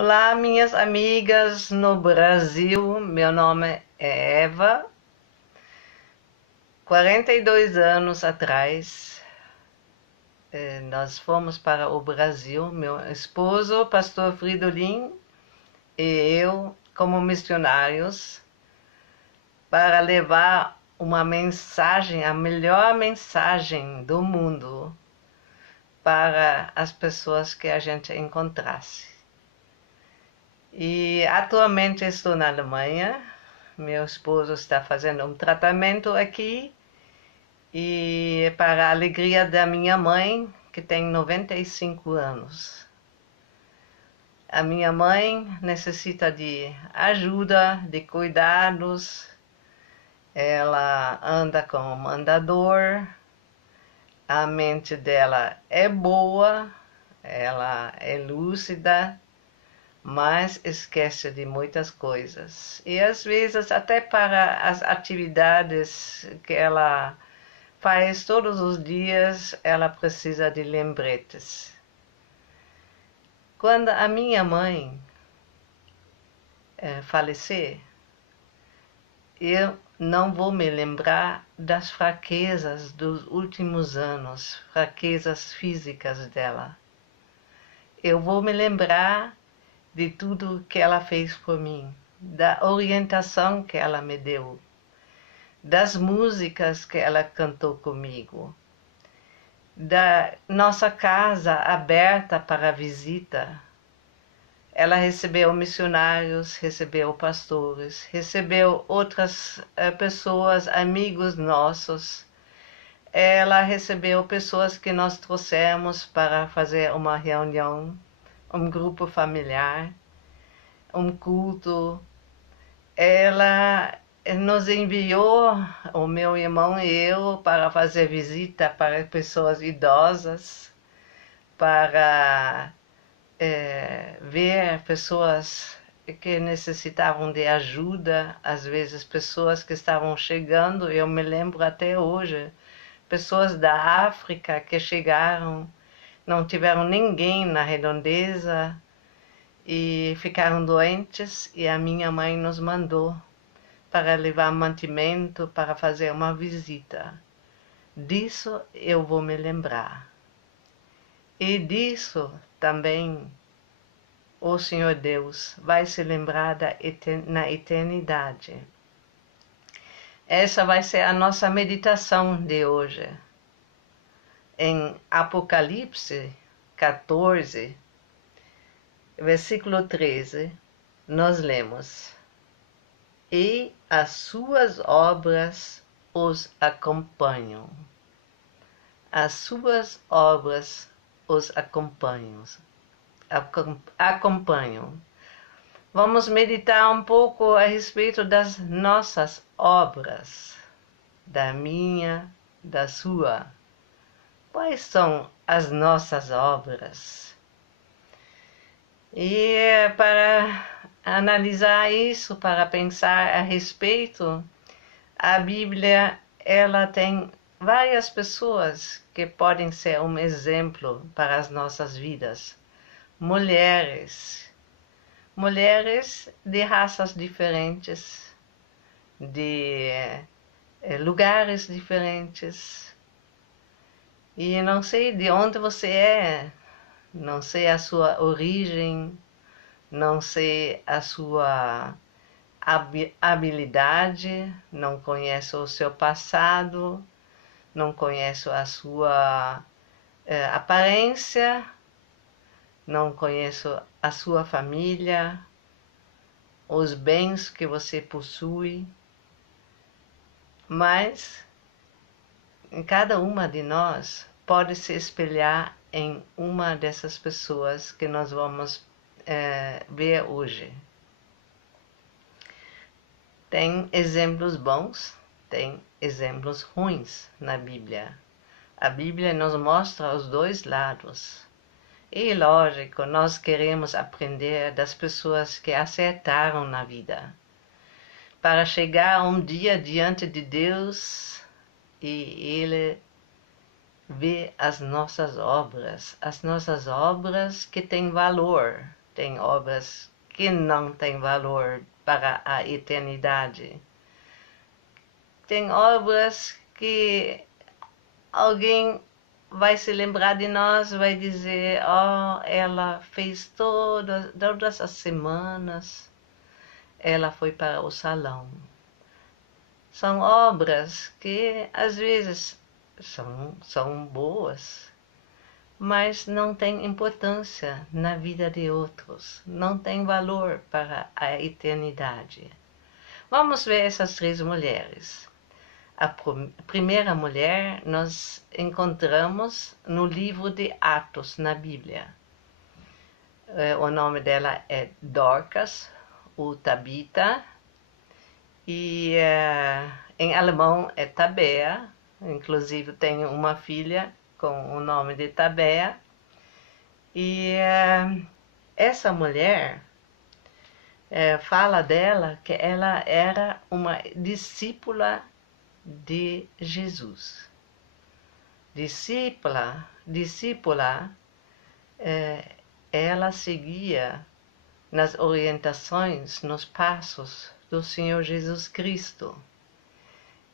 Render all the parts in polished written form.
Olá, minhas amigas no Brasil. Meu nome é Eva. 42 anos atrás, nós fomos para o Brasil, meu esposo, pastor Fridolin, e eu, como missionários, para levar uma mensagem, a melhor mensagem do mundo, para as pessoas que a gente encontrasse. E atualmente estou na Alemanha. Meu esposo está fazendo um tratamento aqui e para a alegria da minha mãe, que tem 95 anos. A minha mãe necessita de ajuda, de cuidados. Ela anda com um andador. A mente dela é boa, ela é lúcida, mas esquece de muitas coisas. E às vezes, até para as atividades que ela faz todos os dias, ela precisa de lembretes. Quando a minha mãe falecer, eu não vou me lembrar das fraquezas dos últimos anos, fraquezas físicas dela. Eu vou me lembrar de tudo que ela fez por mim, da orientação que ela me deu, das músicas que ela cantou comigo, da nossa casa aberta para visita. Ela recebeu missionários, recebeu pastores, recebeu outras pessoas, amigos nossos. Ela recebeu pessoas que nós trouxemos para fazer uma reunião, um grupo familiar, um culto. Ela nos enviou, o meu irmão e eu, para fazer visita para pessoas idosas, para ver pessoas que necessitavam de ajuda, às vezes pessoas que estavam chegando. Eu me lembro até hoje, pessoas da África que chegaram, não tiveram ninguém na redondeza e ficaram doentes, e a minha mãe nos mandou para levar mantimento, para fazer uma visita. Disso eu vou me lembrar. E disso também o Senhor Deus vai se lembrar na eternidade. Essa vai ser a nossa meditação de hoje. Em Apocalipse 14, versículo 13, nós lemos: E as suas obras os acompanham. As suas obras os acompanham. Vamos meditar um pouco a respeito das nossas obras, da minha, da sua. Quais são as nossas obras? E para analisar isso, para pensar a respeito, a Bíblia, ela tem várias pessoas que podem ser um exemplo para as nossas vidas. Mulheres de raças diferentes, de lugares diferentes. E não sei de onde você é, não sei a sua origem, não sei a sua habilidade, não conheço o seu passado, não conheço a sua aparência, não conheço a sua família, os bens que você possui, mas cada uma de nós pode se espelhar em uma dessas pessoas que nós vamos ver hoje. Tem exemplos bons, tem exemplos ruins na Bíblia. A Bíblia nos mostra os dois lados. E, lógico, nós queremos aprender das pessoas que acertaram na vida, para chegar um dia diante de Deus e Ele vê as nossas obras que têm valor, tem obras que não têm valor para a eternidade. Tem obras que alguém vai se lembrar de nós, vai dizer, oh, ela fez todas as semanas, ela foi para o salão. São obras que às vezes são boas, mas não têm importância na vida de outros, não têm valor para a eternidade. Vamos ver essas 3 mulheres. A primeira mulher nós encontramos no livro de Atos, na Bíblia. O nome dela é Dorcas, ou Tabita, e em alemão é Tabea. Inclusive tenho uma filha com o nome de Tabea. E essa mulher fala dela que ela era uma discípula de Jesus. Discípula, ela seguia nas orientações, nos passos do Senhor Jesus Cristo.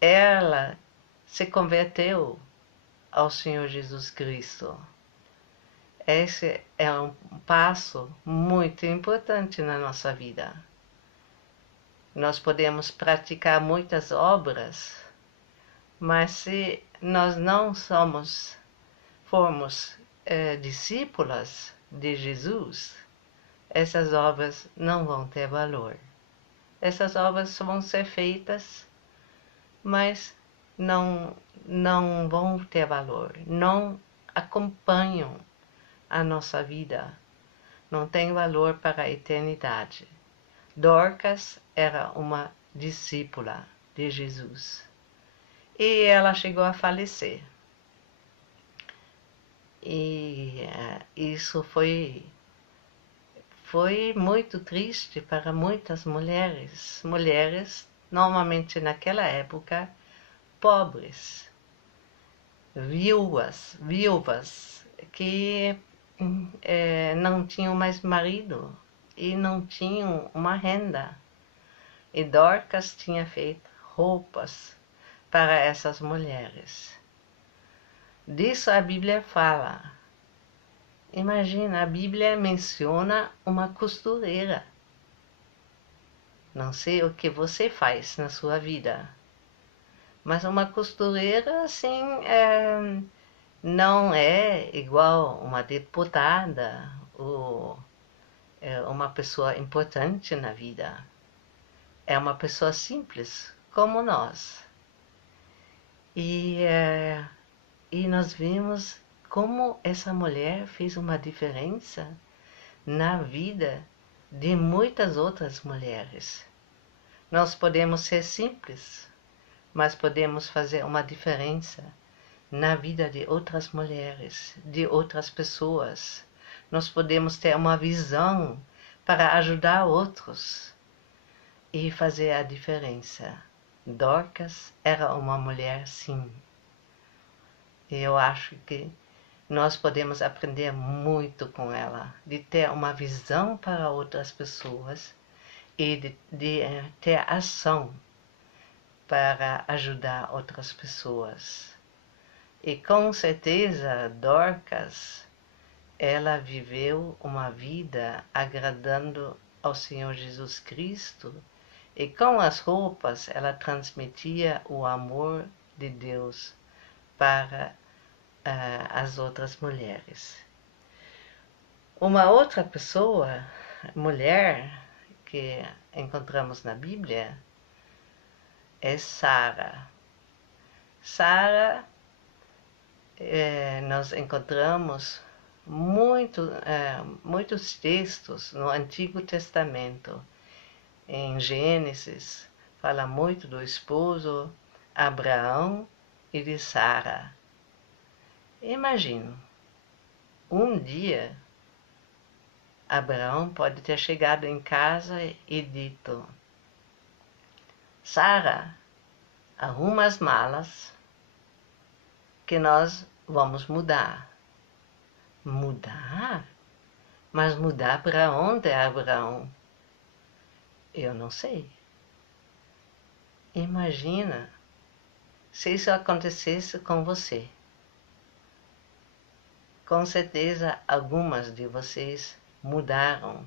Ela se converteu ao Senhor Jesus Cristo. Esse é um passo muito importante na nossa vida. Nós podemos praticar muitas obras, mas se nós não formos discípulas de Jesus, essas obras não vão ter valor. Essas obras vão ser feitas, mas não vão ter valor, não acompanham a nossa vida, não tem valor para a eternidade. Dorcas era uma discípula de Jesus e ela chegou a falecer. E isso foi muito triste para muitas mulheres. Mulheres, normalmente naquela época, pobres, viúvas, que não tinham mais marido e não tinham uma renda. E Dorcas tinha feito roupas para essas mulheres. Disso a Bíblia fala. Imagina, a Bíblia menciona uma costureira. Não sei o que você faz na sua vida, mas uma costureira, assim, não é igual uma deputada ou uma pessoa importante na vida. É uma pessoa simples, como nós. E nós vimos como essa mulher fez uma diferença na vida de muitas outras mulheres. Nós podemos ser simples, mas podemos fazer uma diferença na vida de outras mulheres, de outras pessoas. Nós podemos ter uma visão para ajudar outros e fazer a diferença. Dorcas era uma mulher, sim. E eu acho que nós podemos aprender muito com ela, de ter uma visão para outras pessoas e de ter ação para ajudar outras pessoas. E com certeza Dorcas, ela viveu uma vida agradando ao Senhor Jesus Cristo, e com as roupas ela transmitia o amor de Deus para as outras mulheres. Uma outra pessoa, mulher, que encontramos na Bíblia é Sara. Sara, nós encontramos muitos textos no Antigo Testamento. Em Gênesis, fala muito do esposo Abraão e de Sara. Imagino, um dia Abraão pode ter chegado em casa e dito: Sara, arruma as malas que nós vamos mudar. Mudar? Mas mudar para onde, Abraão? Eu não sei. Imagina se isso acontecesse com você. Com certeza, algumas de vocês mudaram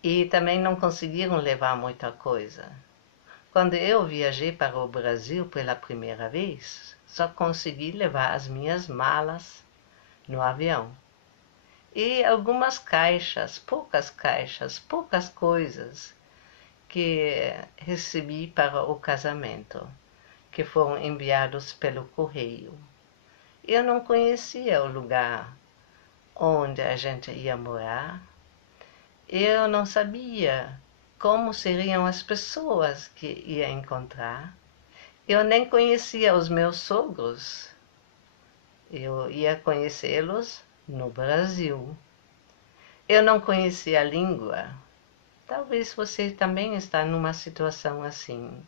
e também não conseguiram levar muita coisa. Quando eu viajei para o Brasil pela primeira vez, só consegui levar as minhas malas no avião. E algumas caixas, poucas coisas que recebi para o casamento, que foram enviados pelo correio. Eu não conhecia o lugar onde a gente ia morar. Eu não sabia como seriam as pessoas que ia encontrar. Eu nem conhecia os meus sogros. Eu ia conhecê-los no Brasil. Eu não conhecia a língua. Talvez você também está numa situação assim.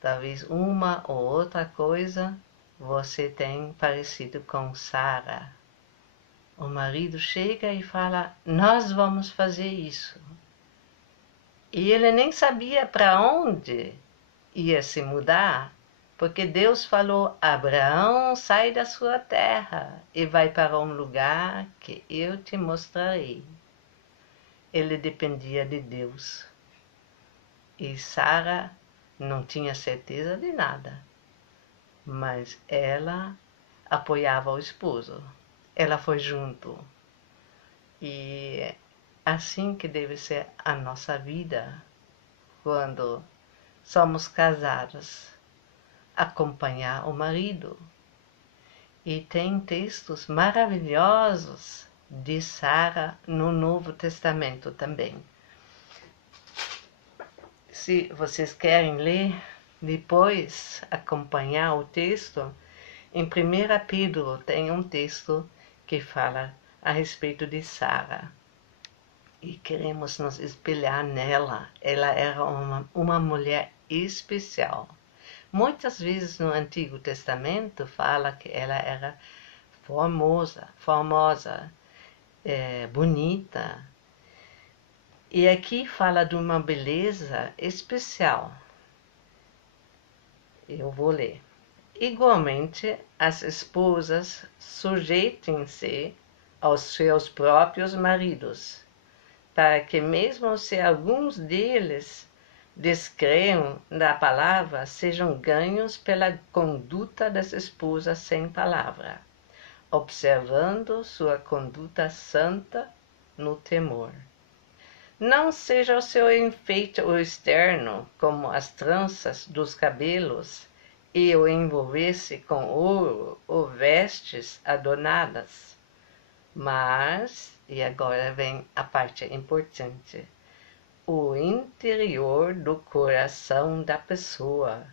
Talvez uma ou outra coisa você tem parecido com Sara. O marido chega e fala, nós vamos fazer isso. E ele nem sabia para onde ia se mudar, porque Deus falou, Abraão, sai da sua terra e vai para um lugar que eu te mostrarei. Ele dependia de Deus. E Sara não tinha certeza de nada, mas ela apoiava o esposo. Ela foi junto. E assim que deve ser a nossa vida quando somos casados, acompanhar o marido. E tem textos maravilhosos de Sara no Novo Testamento também. Se vocês querem ler, depois acompanhar o texto, em 1 Pedro tem um texto que fala a respeito de Sara. E queremos nos espelhar nela. Ela era uma mulher especial. Muitas vezes no Antigo Testamento fala que ela era formosa, bonita. E aqui fala de uma beleza especial. Eu vou ler. Igualmente, as esposas sujeitem-se aos seus próprios maridos, para que mesmo se alguns deles descreiam da palavra, sejam ganhos pela conduta das esposas sem palavra, observando sua conduta santa no temor. Não seja o seu enfeite o externo, como as tranças dos cabelos, e o envolver-se com ouro ou vestes adornadas. Mas, e agora vem a parte importante, o interior do coração da pessoa,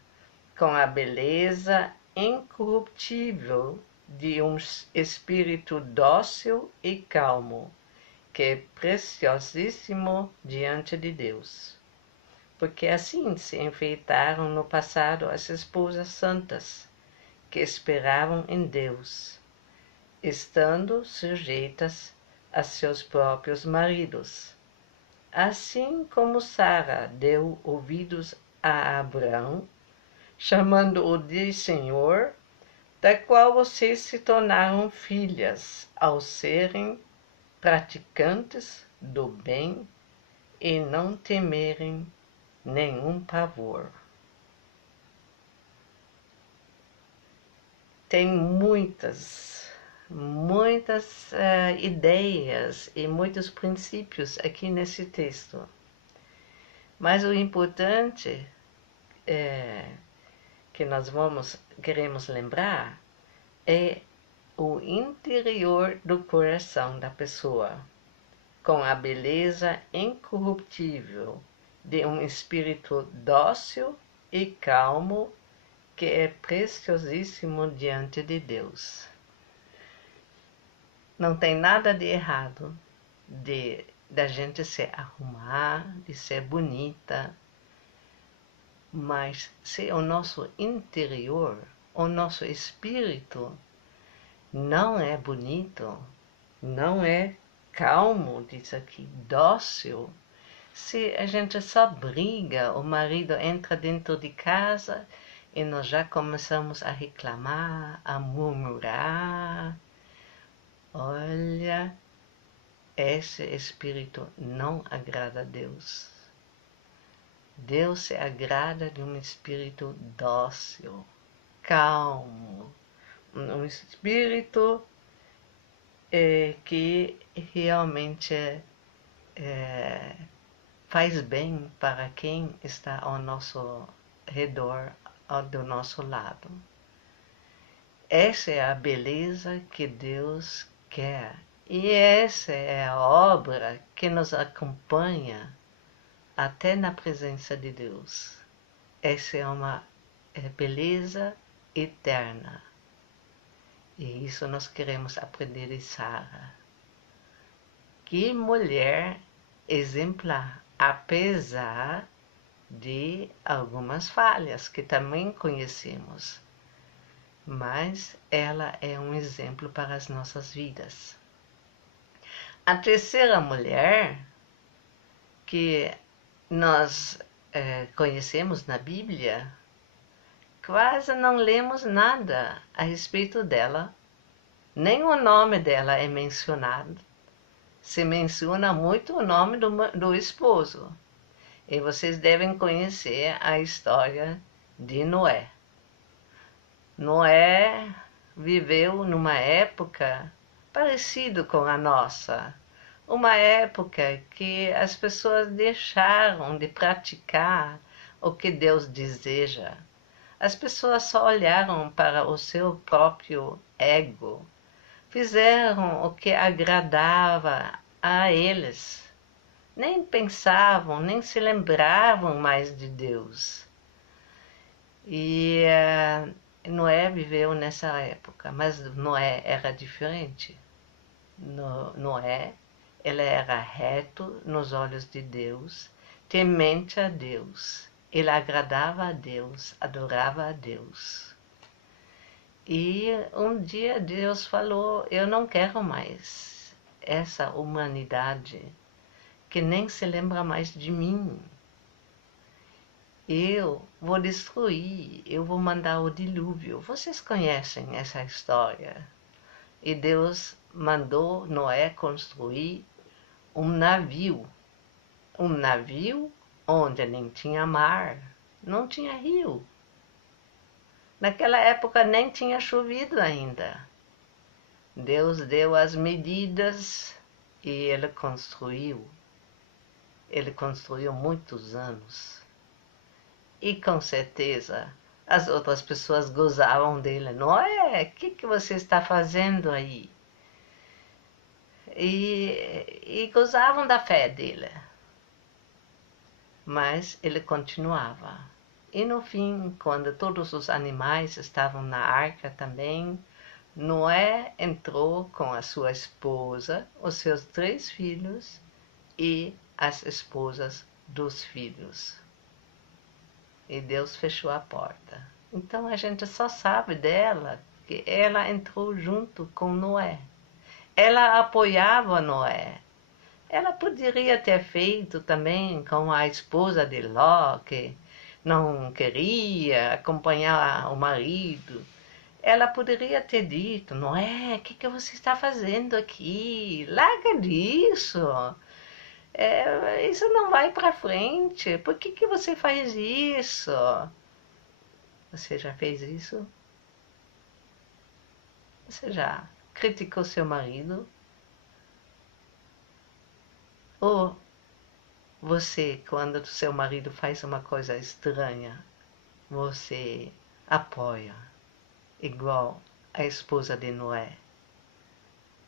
com a beleza incorruptível de um espírito dócil e calmo, que é preciosíssimo diante de Deus. Porque assim se enfeitaram no passado as esposas santas, que esperavam em Deus, estando sujeitas a seus próprios maridos. Assim como Sara deu ouvidos a Abraão, chamando-o de Senhor, da qual vocês se tornaram filhas, ao serem praticantes do bem e não temerem nenhum pavor. Tem muitas ideias e muitos princípios aqui nesse texto. Mas o importante que nós queremos lembrar é o interior do coração da pessoa, com a beleza incorruptível de um espírito dócil e calmo, que é preciosíssimo diante de Deus. Não tem nada de errado da gente se arrumar, de ser bonita, mas se o nosso interior, o nosso espírito não é bonito, não é calmo, diz aqui, dócil. Se a gente só briga, o marido entra dentro de casa e nós já começamos a reclamar, a murmurar. Olha, esse espírito não agrada a Deus. Deus se agrada de um espírito dócil, calmo, um espírito que realmente faz bem para quem está ao nosso redor, do nosso lado. Essa é a beleza que Deus quer. E essa é a obra que nos acompanha até na presença de Deus. Essa é uma beleza eterna. E isso nós queremos aprender de Sara. Que mulher exemplar, apesar de algumas falhas que também conhecemos. Mas ela é um exemplo para as nossas vidas. A terceira mulher que nós conhecemos na Bíblia, quase não lemos nada a respeito dela, nem o nome dela é mencionado. Se menciona muito o nome do esposo. E vocês devem conhecer a história de Noé. Noé viveu numa época parecida com a nossa. Uma época que as pessoas deixaram de praticar o que Deus deseja. As pessoas só olharam para o seu próprio ego. Fizeram o que agradava a eles. Nem pensavam, nem se lembravam mais de Deus. E Noé viveu nessa época, mas Noé era diferente. Noé, ele era reto nos olhos de Deus, temente a Deus. Ele agradava a Deus, adorava a Deus. E um dia Deus falou, eu não quero mais essa humanidade que nem se lembra mais de mim. Eu vou destruir, eu vou mandar o dilúvio. Vocês conhecem essa história? E Deus mandou Noé construir um navio onde nem tinha mar, não tinha rio. Naquela época nem tinha chovido ainda. Deus deu as medidas e ele construiu. Ele construiu muitos anos. E com certeza as outras pessoas gozavam dele. Noé, o que você está fazendo aí? E gozavam da fé dele. Mas ele continuava. E no fim, quando todos os animais estavam na arca também, Noé entrou com a sua esposa, os seus 3 filhos e as esposas dos filhos. E Deus fechou a porta. Então a gente só sabe dela que ela entrou junto com Noé. Ela apoiava Noé. Ela poderia ter feito também com a esposa de Ló, que não queria acompanhar o marido. Ela poderia ter dito, Noé, o que você está fazendo aqui? Larga disso. Isso não vai para frente. Por que você faz isso? Você já fez isso? Você já criticou seu marido? Ou você, quando seu marido faz uma coisa estranha, você apoia, igual a esposa de Noé?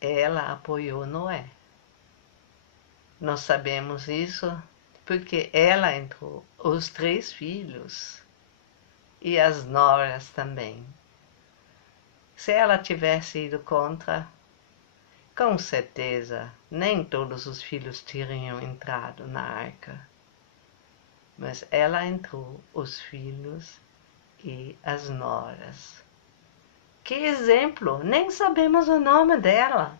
Ela apoiou Noé. Nós sabemos isso porque ela entrou, os 3 filhos e as noras também. Se ela tivesse ido contra, com certeza nem todos os filhos teriam entrado na arca. Mas ela entrou, os filhos e as noras. Que exemplo! Nem sabemos o nome dela.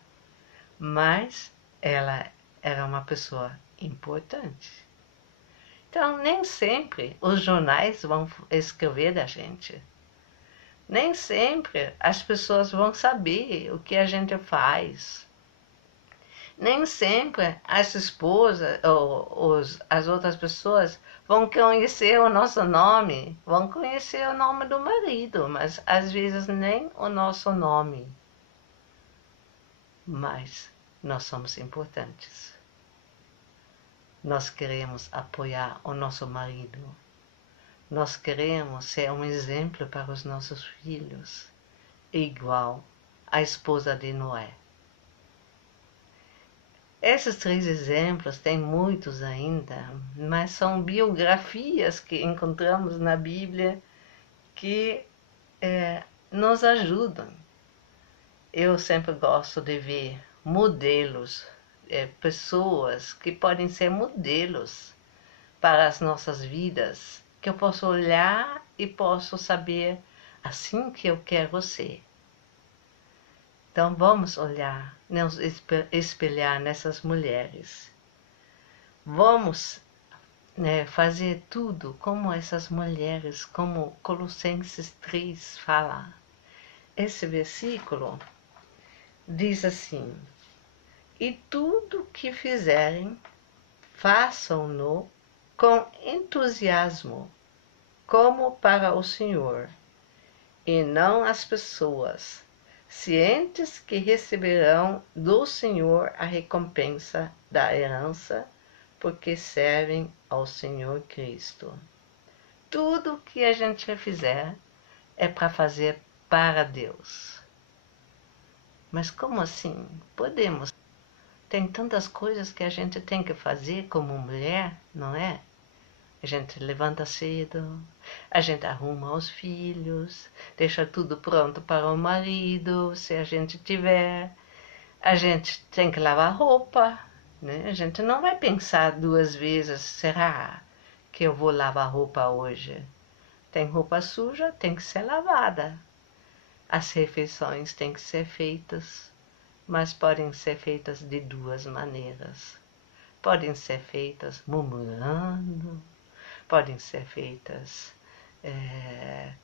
mas ela era uma pessoa importante. Então, nem sempre os jornais vão escrever da gente. Nem sempre as pessoas vão saber o que a gente faz. Nem sempre as esposas ou as outras pessoas vão conhecer o nosso nome, vão conhecer o nome do marido, mas às vezes nem o nosso nome. Mas nós somos importantes. Nós queremos apoiar o nosso marido. Nós queremos ser um exemplo para os nossos filhos, igual a esposa de Noé. Esses 3 exemplos, tem muitos ainda, mas são biografias que encontramos na Bíblia que nos ajudam. Eu sempre gosto de ver modelos, pessoas que podem ser modelos para as nossas vidas, que eu posso olhar e posso saber assim que eu quero ser. Então vamos olhar, nos espelhar nessas mulheres. Vamos fazer tudo como essas mulheres, como Colossenses 3 fala. Esse versículo diz assim: e tudo que fizerem, façam-no com entusiasmo, como para o Senhor, e não as pessoas, cientes que receberão do Senhor a recompensa da herança, porque servem ao Senhor Cristo. Tudo que a gente fizer é para fazer para Deus. Mas como assim? Podemos. Tem tantas coisas que a gente tem que fazer como mulher, não é? A gente levanta cedo, a gente arruma os filhos, deixa tudo pronto para o marido, se a gente tiver. A gente tem que lavar roupa, né? A gente não vai pensar 2 vezes, será que eu vou lavar roupa hoje? Tem roupa suja, tem que ser lavada. As refeições têm que ser feitas, mas podem ser feitas de 2 maneiras. Podem ser feitas murmurando, podem ser feitas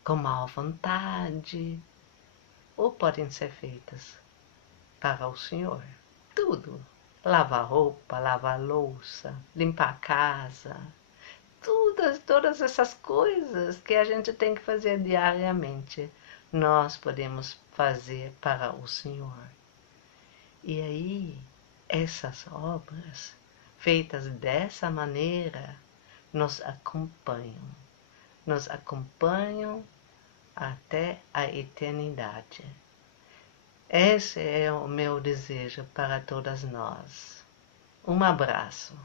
com má vontade, ou podem ser feitas para o Senhor. Tudo. Lavar roupa, lavar louça, limpar a casa, todas essas coisas que a gente tem que fazer diariamente, nós podemos fazer para o Senhor. E aí, essas obras, feitas dessa maneira, nos acompanham até a eternidade. Esse é o meu desejo para todas nós. Um abraço.